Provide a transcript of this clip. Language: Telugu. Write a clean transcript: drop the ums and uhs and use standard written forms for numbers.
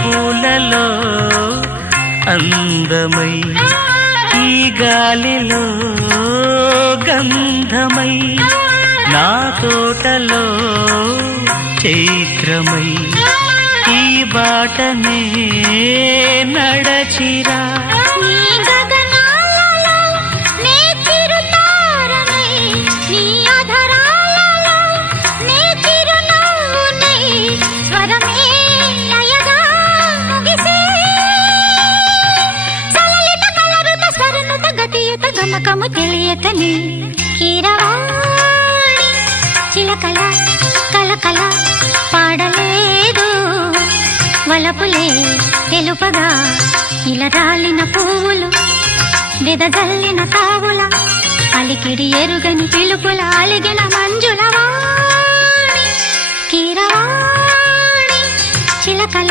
పూలలో అందమై ఈ గాలిలో గంధమై నా తోటలో చైత్రమై ఈ బాటనే నడచిరా గమకము తెలియకని కీరవాణి చిలకల కలకల పాడలేదు వలపులే తెలుపగా ఇలా రాలిన పువ్వులు వెదజల్లిన తావుల అలికిడి ఎరుగని పిలుపుల అలిగిన మంజుల వాణి కీరవాణి చిలకల